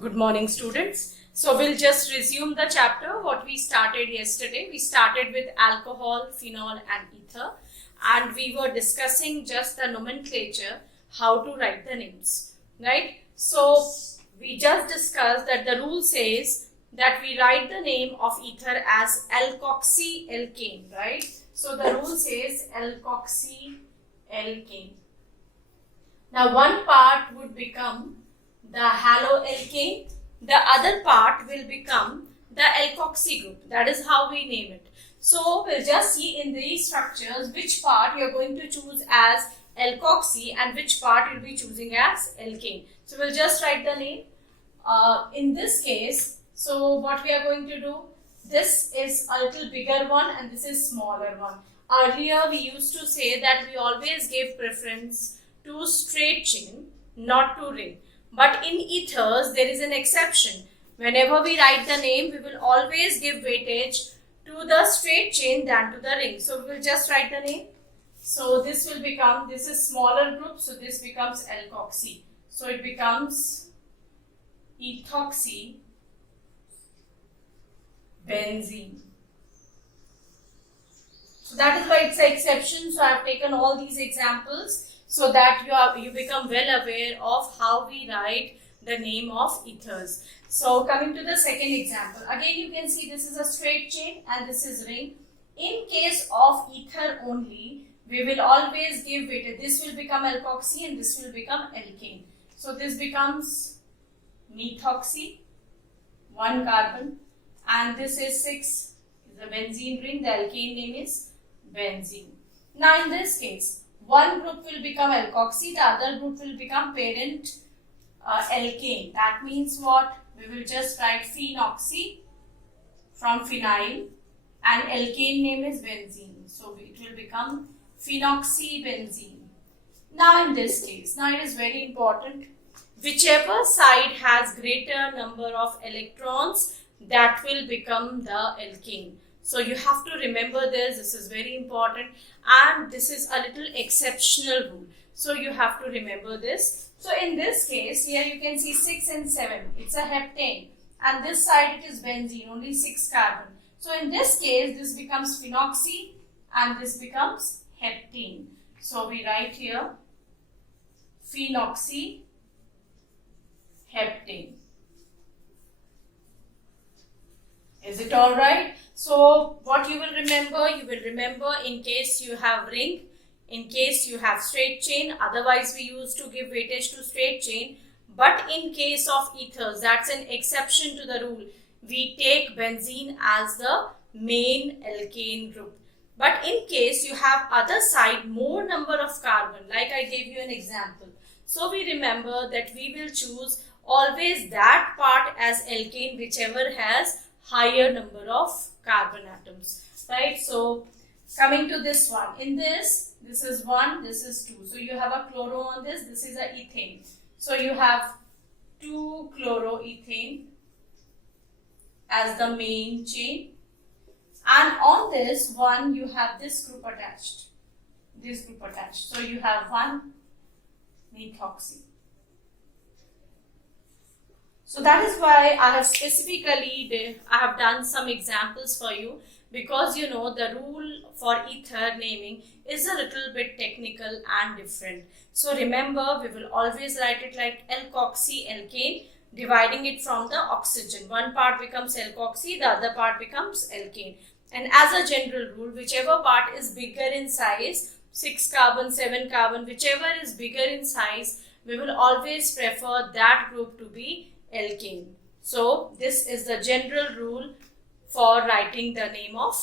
Good morning, students. So we'll just resume the chapter what we started yesterday. We started with alcohol, phenol and ether, and we were discussing just the nomenclature, how to write the names, right? So we just discussed that the rule says that we write the name of ether as alkoxy-alkane, right? So the rule says alkoxy-alkane. Now one part would become the haloalkane, the other part will become the alkoxy group. That is how we name it. So we'll just see in these structures which part you're going to choose as alkoxy and which part you'll be choosing as alkane. So we'll just write the name. In this case, so what we are going to do, this is a little bigger one and this is smaller one. Earlier we used to say that we always give preference to straight chain, not to ring. But in ethers, there is an exception. Whenever we write the name, we will always give weightage to the straight chain than to the ring. So we will just write the name. So this will become, this is smaller group, so this becomes alkoxy. So it becomes ethoxy benzene. So that is why it's an exception. So I have taken all these examples so that you become well aware of how we write the name of ethers. So coming to the second example, again you can see this is a straight chain and this is ring. In case of ether only, we will always give weightage. This will become alkoxy and this will become alkane. So this becomes methoxy, 1 carbon, and this is 6, the benzene ring, the alkane name is benzene. Now in this case, one group will become alkoxy, the other group will become parent alkane. That means what? We will just write phenoxy from phenyl and alkane name is benzene. So it will become phenoxybenzene. Now in this case, now it is very important. Whichever side has greater number of electrons, that will become the alkane. So you have to remember this is very important and this is a little exceptional rule. So you have to remember this. So in this case, here you can see 6 and 7, it's a heptane and this side it is benzene, only 6 carbon. So in this case, this becomes phenoxy and this becomes heptane. So we write here phenoxy heptane. Is it all right? So what you will remember in case you have ring, in case you have straight chain, otherwise we used to give weightage to straight chain. But in case of ethers, that's an exception to the rule. We take benzene as the main alkane group. But in case you have other side more number of carbon, like I gave you an example. So we remember that we will choose always that part as alkane whichever has higher number of carbon atoms, right? So coming to this one, in this is 1, this is 2. So you have a chloro on this is a ethane. So you have 2 chloroethane as the main chain, and on this one you have this group attached, So you have 1 methoxy. So that is why I have specifically done some examples for you, because you know the rule for ether naming is a little bit technical and different. So remember, we will always write it like alkoxy-alkane, dividing it from the oxygen. One part becomes alkoxy, the other part becomes alkane. And as a general rule, whichever part is bigger in size, 6 carbon, 7 carbon, whichever is bigger in size, we will always prefer that group to be alkane. So this is the general rule for writing the name of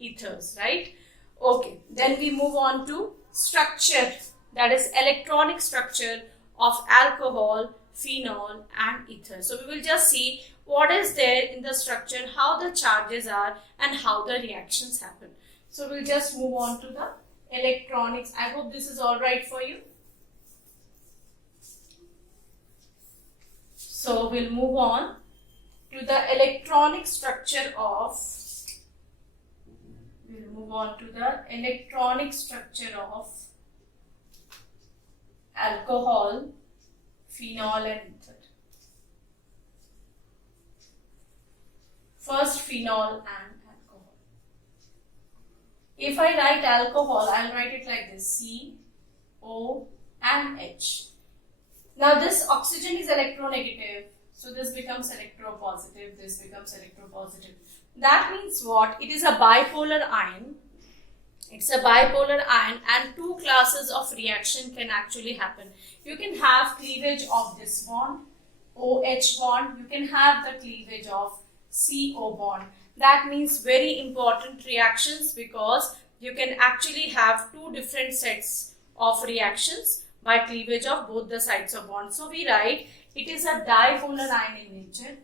ethers, right? Okay, then we move on to structure, that is electronic structure of alcohol, phenol and ether. So we will just see what is there in the structure, how the charges are and how the reactions happen. So we'll just move on to the electronics. I hope this is all right for you. So we'll move on to the electronic structure of alcohol, phenol and ether. First, phenol and alcohol. If I write alcohol, I'll write it like this: C, O, and H. Now this oxygen is electronegative, so this becomes electropositive, this becomes electropositive. That means what? It is a bipolar ion. It's a bipolar ion, and two classes of reaction can actually happen. You can have cleavage of this bond, OH bond. You can have the cleavage of CO bond. That means very important reactions, because you can actually have two different sets of reactions by cleavage of both the sides of bond. So we write it is a dipolar ion in nature.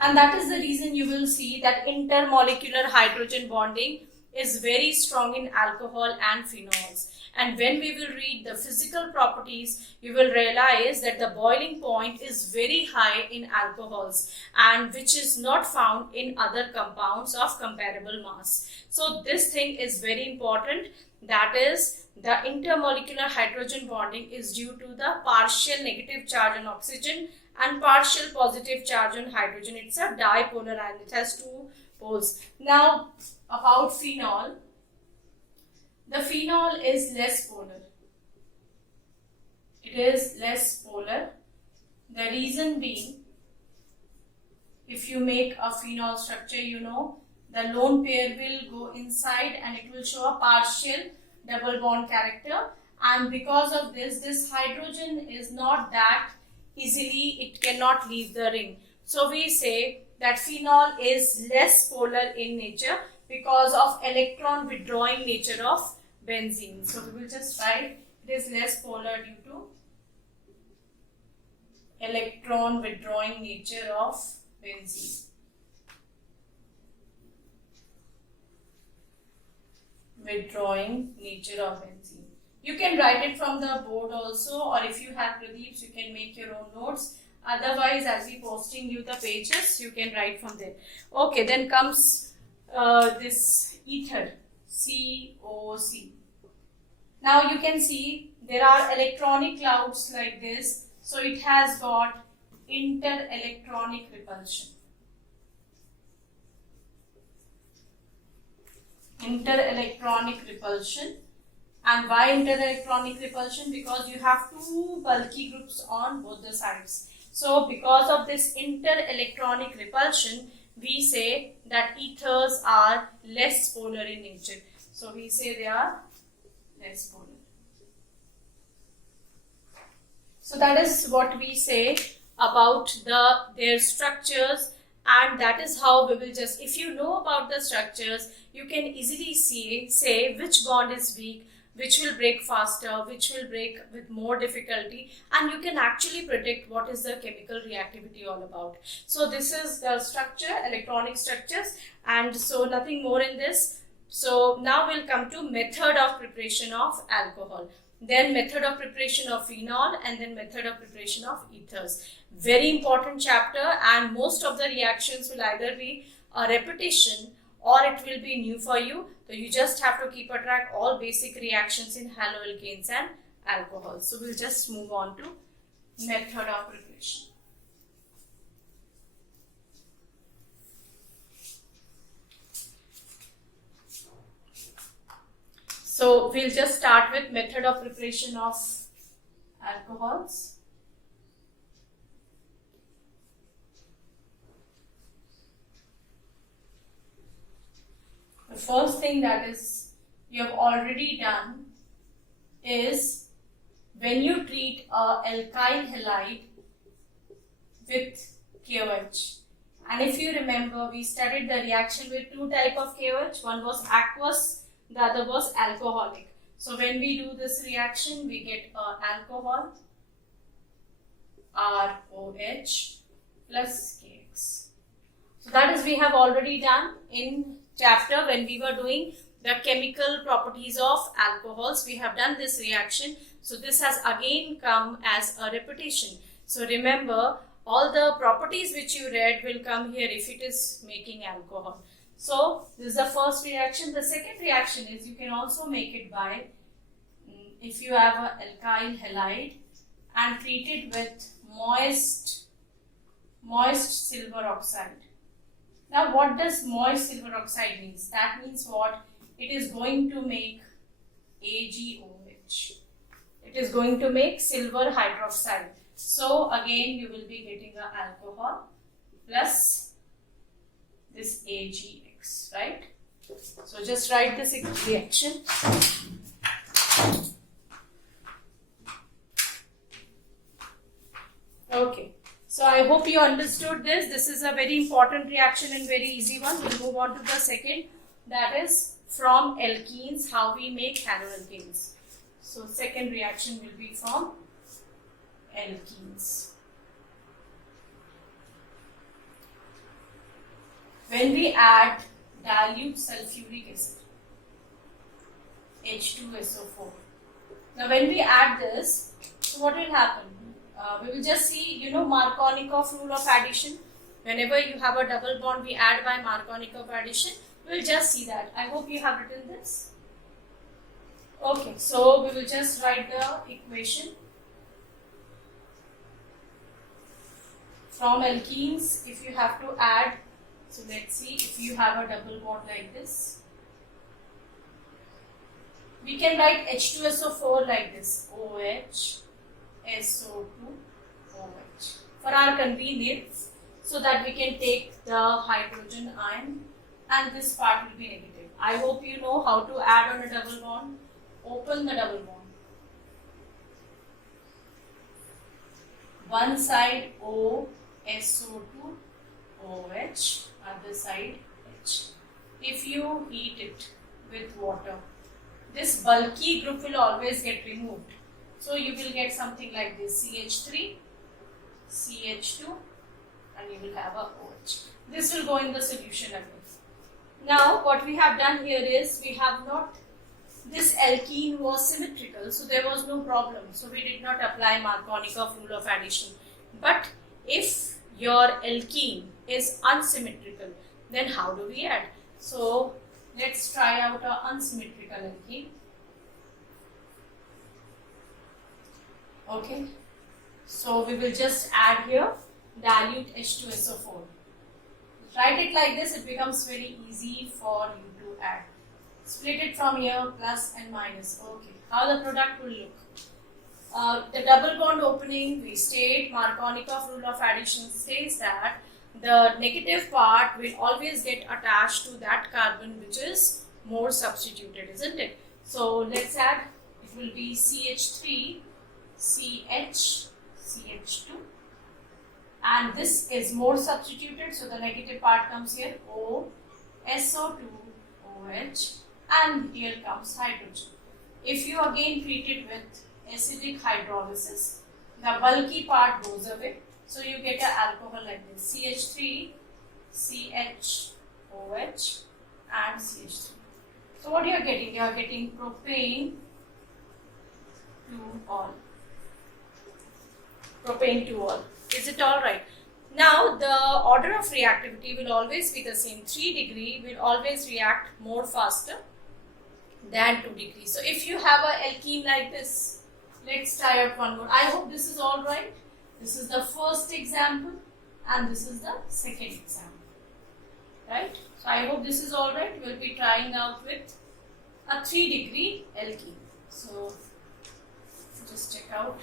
And that is the reason you will see that intermolecular hydrogen bonding is very strong in alcohol and phenols. And when we will read the physical properties, you will realize that the boiling point is very high in alcohols, and which is not found in other compounds of comparable mass. So this thing is very important. That is, the intermolecular hydrogen bonding is due to the partial negative charge on oxygen and partial positive charge on hydrogen. It's a dipolar ion. It has two poles. Now, about phenol. The phenol is less polar. It is less polar. The reason being, if you make a phenol structure, you know, the lone pair will go inside and it will show a partial double bond character. And because of this, this hydrogen is not that easily, it cannot leave the ring. So we say that phenol is less polar in nature because of electron withdrawing nature of benzene. So we will just write it is less polar due to electron withdrawing nature of benzene. Withdrawing nature of benzene. You can write it from the board also, or if you have Pradeeps, you can make your own notes. Otherwise, I'll be posting you the pages, you can write from there. Okay, then comes this ether, COC. Now you can see there are electronic clouds like this, so it has got inter-electronic repulsion. Inter-electronic repulsion. And why inter-electronic repulsion? Because you have two bulky groups on both the sides. So because of this inter-electronic repulsion, we say that ethers are less polar in nature. So we say they are less polar. So that is what we say about their structures, and that is how we will just, if you know about the structures, you can easily say which bond is weak, which will break faster, which will break with more difficulty, and you can actually predict what is the chemical reactivity all about. So this is the structure, electronic structures, and so nothing more in this. So now we'll come to method of preparation of alcohol, then method of preparation of phenol, and then method of preparation of ethers. Very important chapter, and most of the reactions will either be a repetition or it will be new for you. So you just have to keep a track all basic reactions in haloalkanes and alcohols. So we'll just move on to method of preparation. So we'll just start with method of preparation of alcohols. The first thing that is you have already done is when you treat a alkyl halide with KOH. And if you remember, we studied the reaction with two types of KOH. One was aqueous, the other was alcoholic. So when we do this reaction, we get alcohol, ROH plus KX. So that is we have already done in chapter when we were doing the chemical properties of alcohols. We have done this reaction. So this has again come as a repetition. So remember, all the properties which you read will come here if it is making alcohol. So this is the first reaction. The second reaction is you can also make it by if you have an alkyl halide and treat it with moist silver oxide. Now what does moist silver oxide means? That means what? It is going to make AgOH. It is going to make silver hydroxide. So again you will be getting an alcohol plus this AgX, right? So just write this reaction. Okay. So I hope you understood this. This is a very important reaction and very easy one. We'll move on to the second. That is from alkenes, how we make haloalkanes. So second reaction will be from alkenes. When we add dilute sulfuric acid, H2SO4. Now when we add this, so what will happen? We will just see, Markovnikov rule of addition. Whenever you have a double bond, we add by Markovnikov addition. We will just see that. I hope you have written this. Okay, so we will just write the equation. From alkenes, if you have to add, so let's see, if you have a double bond like this, we can write H2SO4 like this, OH, SO2, OH, for our convenience, so that we can take the hydrogen ion and this part will be negative. I hope you know how to add on a double bond. Open the double bond. One side O, SO2, OH, other side H. If you heat it with water, this bulky group will always get removed. So you will get something like this, CH3, CH2, and you will have a OH. This will go in the solution again. Now what we have done here is, we have not, this alkene was symmetrical, so there was no problem. So we did not apply Markovnikov rule of addition. But if your alkene is unsymmetrical, then how do we add? So let's try out an unsymmetrical alkene. Okay, so we will just add here dilute H2SO4. Write it like this, it becomes very easy for you to add. Split it from here, plus and minus. Okay, how the product will look. The double bond opening, we state, Markovnikov rule of addition states that the negative part will always get attached to that carbon which is more substituted, isn't it? So let's add, it will be CH3, CH, CH2, and this is more substituted, so the negative part comes here, O, SO2, OH, and here comes hydrogen. If you again treat it with acidic hydrolysis, the bulky part goes away, so you get an alcohol like this, CH3, CH, OH, and CH3. So what you are getting? You are getting propane 2-ol. Propane 2-ol. Is it all right? Now the order of reactivity will always be the same. 3 degree will always react more faster than 2 degrees. So if you have a alkene like this, let's try out one more. I hope this is all right. This is the first example and this is the second example. Right? So I hope this is all right. We will be trying out with a 3 degree alkene. So just check out.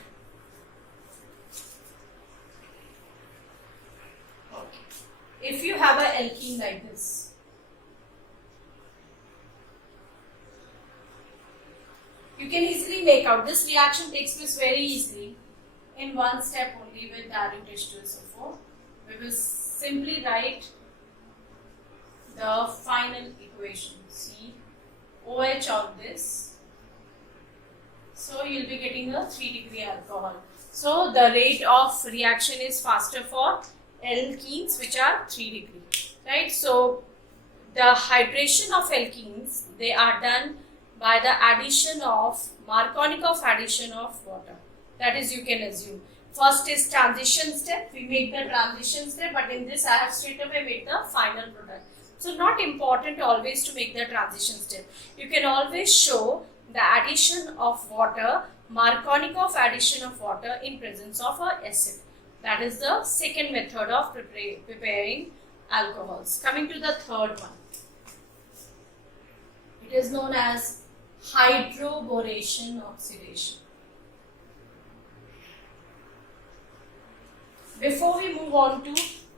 Okay. If you have an alkene like this, you can easily make out. This reaction takes place very easily in one step only with dilute H2SO4. We will simply write the final equation, C, OH on this. So you will be getting a 3 degree alcohol. So the rate of reaction is faster for alkenes which are 3 degree, right? So the hydration of alkenes, they are done by the addition of Markovnikov addition of water. That is, you can assume. First is transition step. We make the transition step, but in this I have straight away made the final product. So not important always to make the transition step. You can always show the addition of water, Markovnikov addition of water in presence of a acid. That is the second method of preparing alcohols. Coming to the third one. It is known as hydroboration oxidation. Before we move on to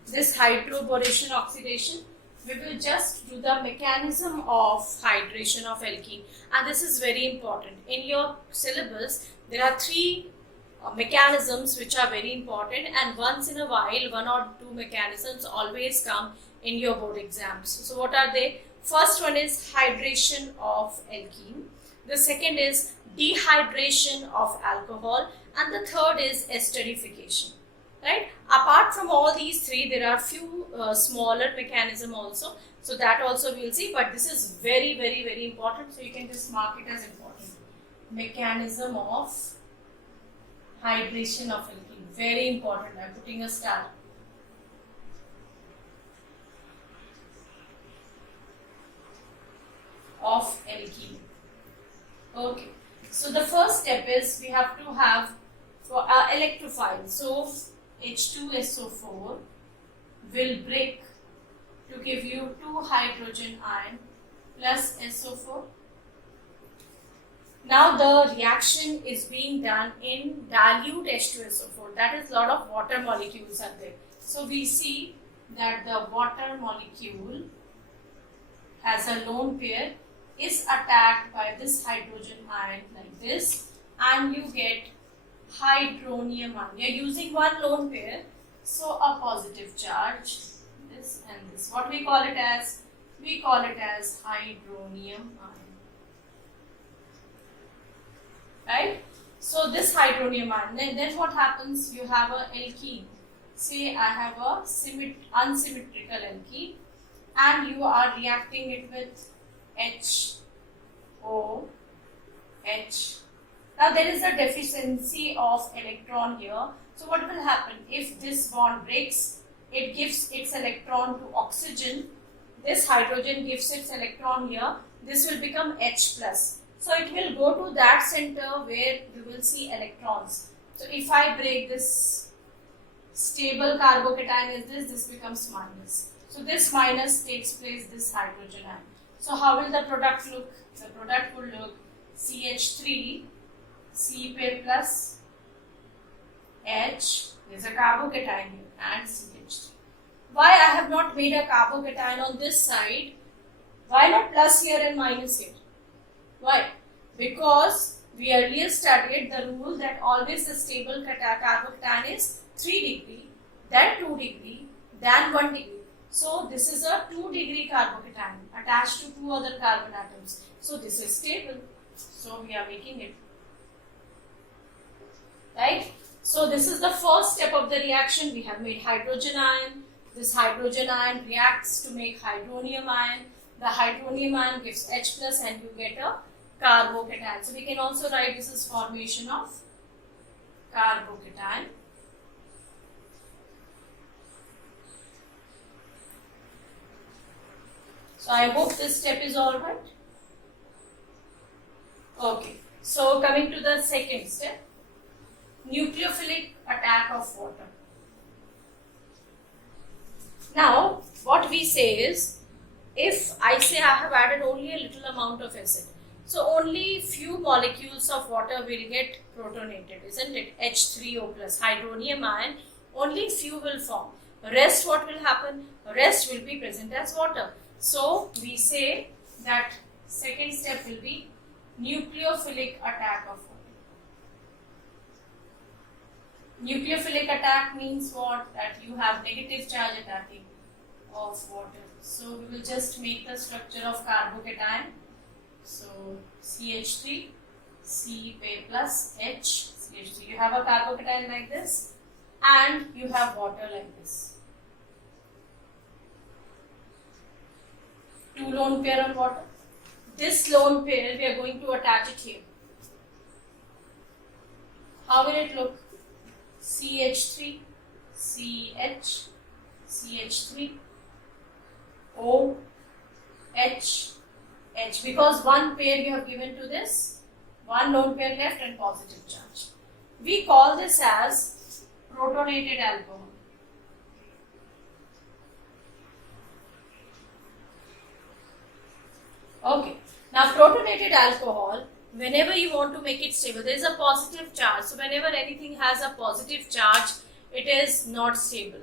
this hydroboration oxidation, we will just do the mechanism of hydration of alkene, and this is very important. In your syllabus, there are three mechanisms which are very important, and once in a while, one or two mechanisms always come in your board exams. So what are they? First one is hydration of alkene. The second is dehydration of alcohol, and the third is esterification. Right? Apart from all these three, there are few smaller mechanism also. So that also we will see. But this is very, very, very important. So you can just mark it as important. Mechanism of hydration of alkene. Very important. I am putting a star. Of alkene. Okay. So the first step is we have to have for electrophile. So H2SO4 will break to give you 2 hydrogen ion plus SO4. Now the reaction is being done in dilute H2SO4. That is, a lot of water molecules are there. So we see that the water molecule as a lone pair is attacked by this hydrogen ion like this, and you get hydronium ion. We are using one lone pair, so a positive charge, this and this. What we call it as? We call it as hydronium ion. Right? So this hydronium ion, then what happens? You have a alkene. Say I have a unsymmetrical alkene, and you are reacting it with HOH. Now there is a deficiency of electron here. So what will happen? If this bond breaks, it gives its electron to oxygen. This hydrogen gives its electron here. This will become H+. So it will go to that center where you will see electrons. So if I break this stable carbocation is this becomes minus. So this minus takes place this hydrogen ion. So how will the product look? The product will look CH3, C pair plus H, there is a carbocation here, and CH3. Why I have not made a carbocation on this side? Why not plus here and minus here? Why? Because we earlier studied the rule that always the stable carbocation is 3 degree, then 2 degree, then 1 degree. So this is a 2 degree carbocation attached to 2 other carbon atoms. So this is stable. So we are making it. Right? So this is the first step of the reaction. We have made hydrogen ion. This hydrogen ion reacts to make hydronium ion. The hydronium ion gives H+ and you get a carbocation. So we can also write this as formation of carbocation. So I hope this step is alright. Okay. So coming to the second step, nucleophilic attack of water. Now what we say is, if I say I have added only a little amount of acid, so only few molecules of water will get protonated, isn't it? H3O plus hydronium ion, only few will form. Rest what will happen? Rest will be present as water. So we say that second step will be nucleophilic attack of water. Nucleophilic attack means what? That you have negative charge attacking of water. So we will just make the structure of carbocation. So CH3, C pair plus H, CH3. You have a carbocation like this and you have water like this. 2 lone pair on water. This lone pair we are going to attach it here. How will it look? CH3, CH, CH3, O, H, H. Because one pair you have given to this One lone pair left and positive charge. We call this as protonated alcohol. Okay. Now protonated alcohol, whenever you want to make it stable, there is a positive charge. So whenever anything has a positive charge, it is not stable.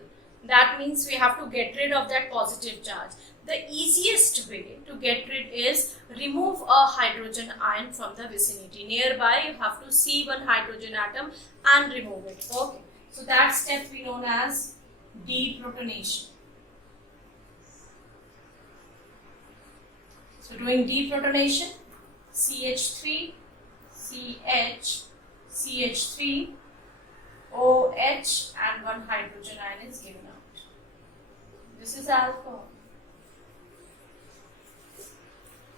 That means we have to get rid of that positive charge. The easiest way to get rid is remove a hydrogen ion from the vicinity. Nearby, you have to see one hydrogen atom and remove it. Okay. So that step we know as deprotonation. So doing deprotonation, CH3, CH, CH3, OH and one hydrogen ion is given out. This is alcohol.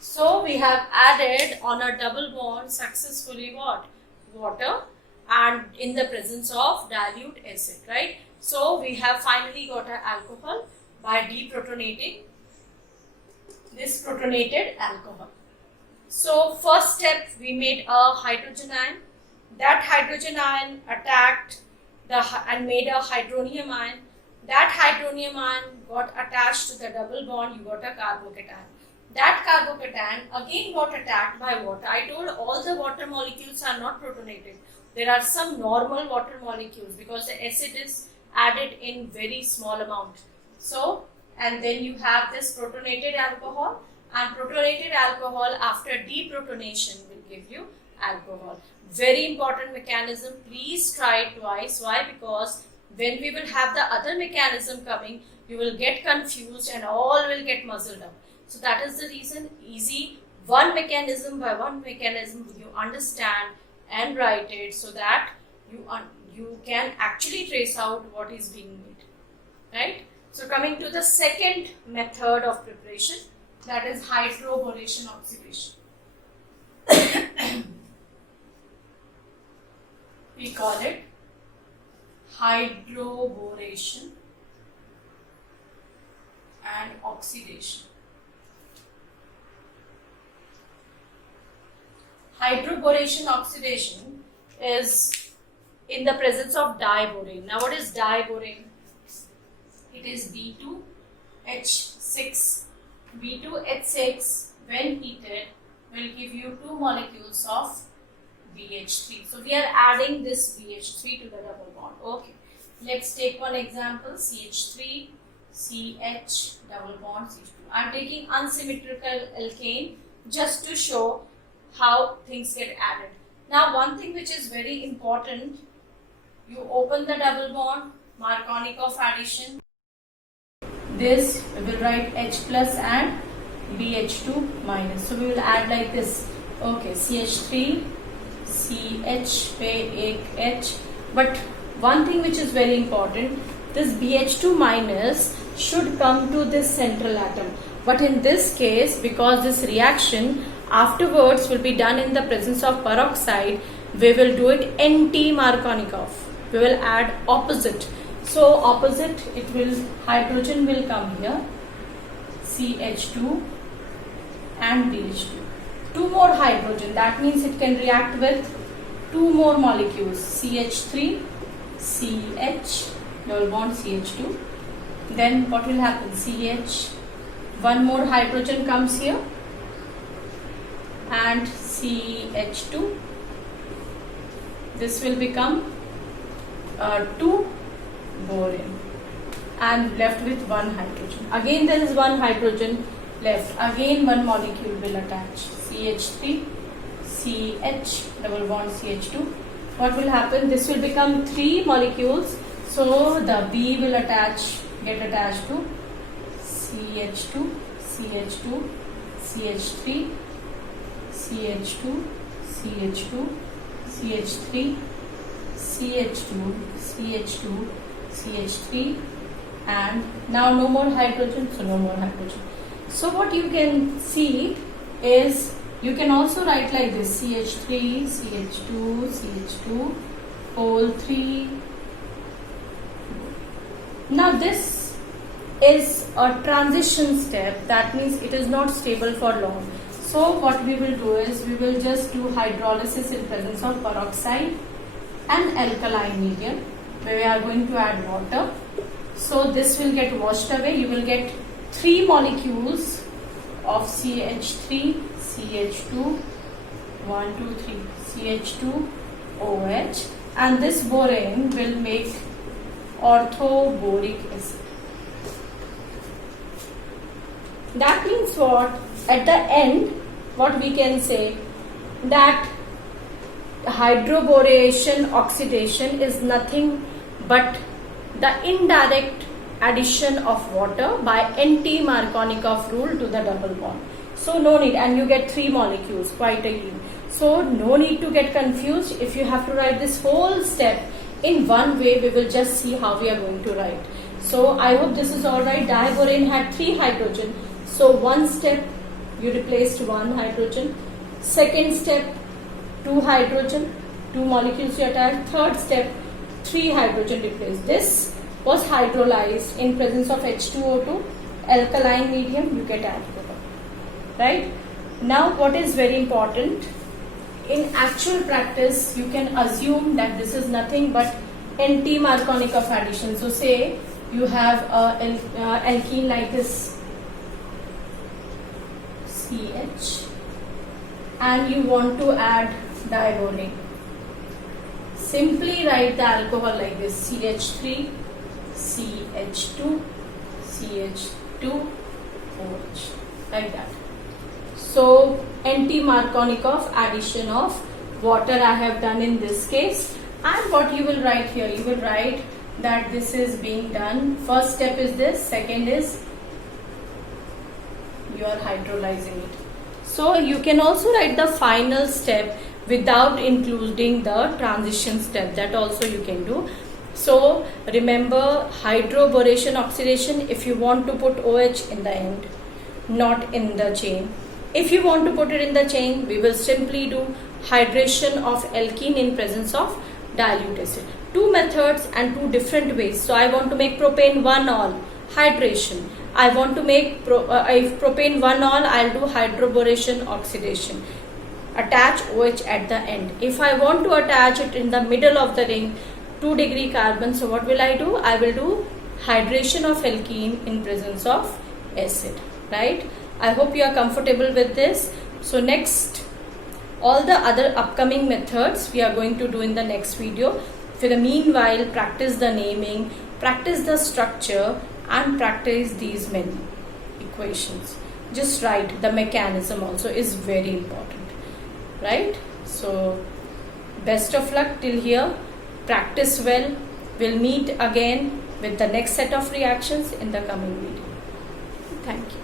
So we have added on a double bond successfully what? Water, and in the presence of dilute acid, right? So we have finally got an alcohol by deprotonating this protonated alcohol. So first step, we made a hydrogen ion. That hydrogen ion attacked and made a hydronium ion. That hydronium ion got attached to the double bond, you got a carbocation. That carbocation again got attacked by water. I told all the water molecules are not protonated. There are some normal water molecules because the acid is added in very small amount. So, and then you have this protonated alcohol, and protonated alcohol after deprotonation will give you alcohol. Very important mechanism. Please try it twice. Why? Because when we will have the other mechanism coming, you will get confused and all will get muzzled up. So that is the reason, easy, one mechanism by one mechanism you understand and write it so that you can actually trace out what is being made, right? So coming to the second method of preparation, that is hydroboration oxidation. We call it hydroboration and oxidation. Hydroboration oxidation is in the presence of diborane. Now what is diborane? It is B2H6. B2H6 when heated will give you two molecules of BH3. So we are adding this BH3 to the double bond. Okay. Let's take one example, CH3, CH, double bond, CH2. I am taking unsymmetrical alkane just to show how things get added. Now one thing which is very important, you open the double bond, Markovnikov addition. This we will write H plus and BH2 minus. So we will add like this. Okay, CH3, CH पे एक H. But one thing which is very important, this BH2 minus should come to this central atom. But in this case, because this reaction afterwards will be done in the presence of peroxide, we will do it anti-Markovnikov. We will add opposite. So opposite, it will, hydrogen will come here, CH2 and BH2. Two more hydrogen, that means it can react with two more molecules, CH3, CH, double bond CH2. Then what will happen? CH, one more hydrogen comes here and CH2. This will become 2 boron and left with one hydrogen. Again there is one hydrogen left. Again one molecule will attach. CH3, CH, double bond CH2. What will happen? This will become 3 molecules. So the B will get attached to CH2, CH2, CH3, CH2, CH2, CH3, CH2, CH2, CH3, and now no more hydrogen, so no more hydrogen. So what you can see is, you can also write like this, CH3, CH2, CH2, whole 3. Now this is a transition step, that means it is not stable for long. So what we will do is we will just do hydrolysis in presence of peroxide and alkaline medium, where we are going to add water. So this will get washed away. You will get 3 molecules of CH3, CH2, 1, 2, 3, CH2, OH, and this borane will make orthoboric acid. That means what? At the end, what we can say, that hydroboration oxidation is nothing but the indirect addition of water by anti-Markovnikov rule to the double bond. So no need, and you get 3 molecules, quite easy. So no need to get confused. If you have to write this whole step in one way, we will just see how we are going to write. So I hope this is alright. Diborane had 3 hydrogen. So one step you replaced 1 hydrogen. Second step 2 hydrogen, 2 molecules you attached. Third step 3 hydrogen replaced. This was hydrolyzed in presence of H2O2, alkaline medium, you get alcohol. Right? Now what is very important, in actual practice you can assume that this is nothing but anti-Markovnikov addition. So say you have alkene like this, CH, and you want to add diborane. Simply write the alcohol like this, CH3, CH2, CH2, OH, like that. So anti-Markovnikov addition of water I have done in this case. And what you will write here, you will write that this is being done. First step is this, second is you are hydrolyzing it. So you can also write the final step without including the transition step, that also you can do. So remember, hydroboration oxidation, if you want to put OH in the end, not in the chain. If you want to put it in the chain, we will simply do hydration of alkene in presence of dilute acid. 2 methods and 2 different ways. So I want to make propane 1-ol, hydration. I want to make if propane 1-ol, I'll do hydroboration oxidation. Attach OH at the end. If I want to attach it in the middle of the ring, 2-degree carbon, so what will I do? I will do hydration of alkene in presence of acid, right? I hope you are comfortable with this. So next, all the other upcoming methods we are going to do in the next video. For the meanwhile, practice the naming, practice the structure, and practice these many equations. Just write the mechanism also is very important, right? So best of luck till here. Practice well. We'll meet again with the next set of reactions in the coming video. Thank you.